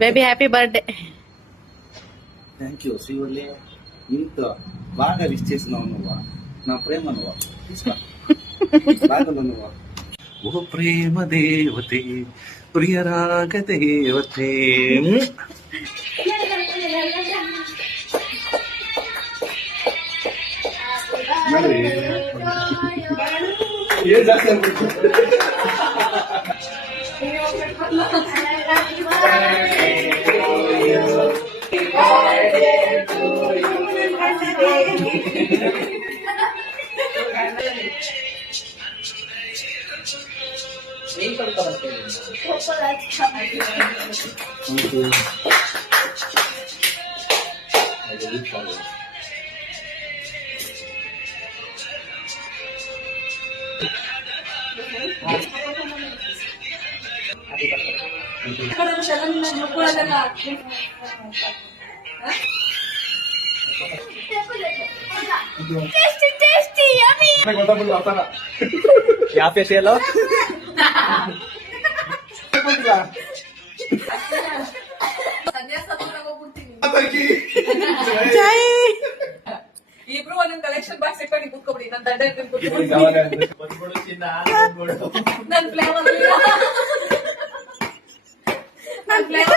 Baby happy birthday. Thank you Srivalli. ఇంత బాగా విష్ చేసినావు నువ్వు, నా ప్రేమ నువ్వు బాగా నువ్వు. ఓ ప్రేమ దేవతే ప్రియ రాగ దేవతే. ఏం చేస్తాను ಯಾವ ಫೇಶಿಯಲ್ ಇಬ್ರು ಒಂದೊಂದು ಕಲೆಕ್ಷನ್ ಬಾಕ್ಸ್ ಇಟ್ಕೊಂಡು ಕೂತ್ಕೊಬಿಡಿ. ನನ್ನ ದಂಡ ನನ್ನ ಫ್ಲೇವರ್